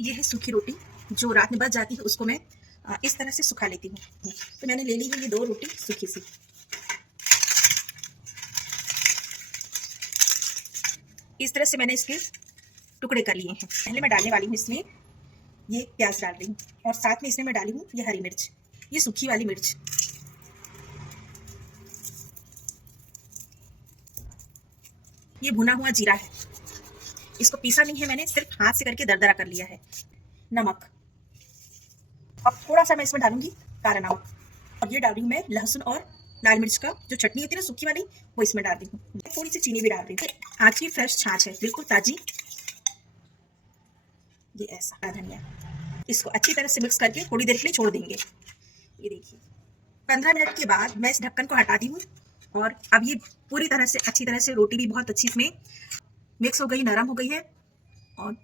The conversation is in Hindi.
ये है सूखी रोटी जो रात में बच जाती है, उसको मैं इस तरह से सुखा लेती हूँ। तो मैंने ले ली है ये 2 रोटी सूखी सी। इस तरह से मैंने इसके टुकड़े कर लिए हैं। पहले मैं डालने वाली हूँ इसमें ये प्याज डाल रही हूँ, और साथ में इसमें मैं डाली हूँ ये हरी मिर्च, ये सूखी वाली मिर्च। ये भुना हुआ जीरा है, इसको पीसा नहीं है मैंने, सिर्फ हाथ से करके दरदरा कर लिया है। नमक, अब थोड़ा सा मैं इसमें डालूंगी काला नमक, और ये डाल रही हूँ मैं लहसुन और लाल मिर्च का जो चटनी होती है ना सूखी वाली, वो इसमें डाल रही हूँ। थोड़ी सी चीनी भी डाल रही हूँ। आज की फ्रेश छाछ है, बिल्कुल ताजी। ये ऐसा धनिया, इसको अच्छी तरह से मिक्स करके थोड़ी देर के लिए छोड़ देंगे। ये देखिए 15 मिनट के बाद मैं इस ढक्कन को हटाती हूँ, और अब ये पूरी तरह से अच्छी तरह से रोटी भी बहुत अच्छी इसमें मिक्स हो गई, नरम हो गई है। और